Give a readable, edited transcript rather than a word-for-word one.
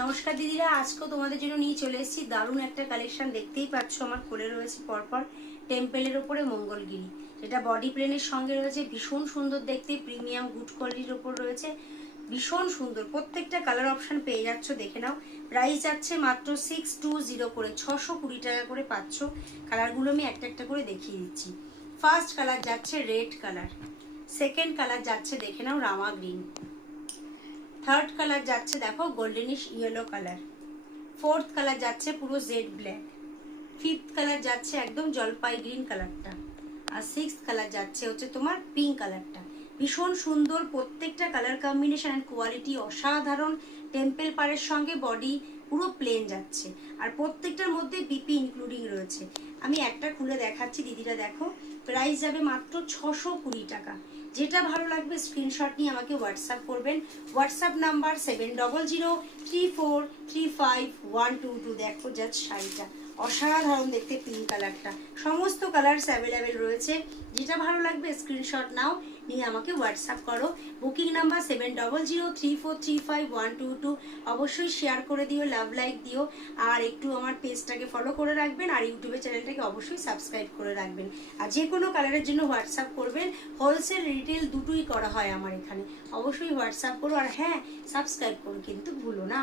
নমস্কার দিদিরা, আজকেও তোমাদের জন্য নিয়ে চলে এসেছি দারুণ একটা কালেকশন। দেখতেই পাচ্ছ আমার কোলে রয়েছে পরপর টেম্পেলের ওপরে মঙ্গলগিরি, যেটা বডি প্লেনের সঙ্গে রয়েছে। ভীষণ সুন্দর দেখতে, প্রিমিয়াম গুড কোয়ালিটির ওপর রয়েছে, ভীষণ সুন্দর। প্রত্যেকটা কালার অপশন পেয়ে যাচ্ছ, দেখে নাও। প্রাইস যাচ্ছে মাত্র 620 করে, 620 টাকা করে পাচ্ছ। কালারগুলো আমি একটা একটা করে দেখিয়ে দিচ্ছি। ফার্স্ট কালার যাচ্ছে রেড কালার, সেকেন্ড কালার যাচ্ছে দেখে নাও রামা গ্রিন, থার্ড কালার যাচ্ছে দেখো goldenish yellow colour, fourth colour যাচ্ছে পুরো জেড ব্ল্যাক, ফিফথ কালার যাচ্ছে একদম জলপাই গ্রিন কালারটা, আর সিক্সথ কালার যাচ্ছে হচ্ছে তোমার পিঙ্ক কালারটা। ভীষণ সুন্দর প্রত্যেকটা কালার কম্বিনেশন অ্যান্ড কোয়ালিটি অসাধারণ। টেম্পেল পাড়ের সঙ্গে বডি পুরো প্লেন যাচ্ছে, আর প্রত্যেকটার মধ্যে বিপি ইনক্লুডিং রয়েছে। আমি একটা খুলে দেখাচ্ছি দিদিরা, দেখো। প্রাইস যাবে মাত্র 620 টাকা। যেটা ভালো লাগবে স্ক্রিনশট নিয়ে আমাকে হোয়াটসঅ্যাপ করবেন। WhatsApp number 7003435122। দেখো জাস্ট শাড়িটা অসাধারণ দেখতে, পিঙ্ক কালারটা। সমস্ত কালারস অ্যাভেলেবেল রয়েছে। যেটা ভালো লাগবে স্ক্রিনশট নাও, নিয়ে আমাকে হোয়াটসঅ্যাপ করো। Booking number 7003435122। অবশ্যই শেয়ার করে দিও, লাভ লাইক দিও, আর একটু আমার পেজটাকে ফলো করে রাখবেন, আর ইউটিউবের চ্যানেলটাকে অবশ্যই সাবস্ক্রাইব করে রাখবেন। আর যে কোনো কালারের জন্য হোয়াটসঅ্যাপ করবেন। হোলসেল রিটেল দুটোই করা হয় আমার এখানে। অবশ্যই হোয়াটসঅ্যাপ করো, আর হ্যাঁ, সাবস্ক্রাইব করো কিন্তু ভুলো না।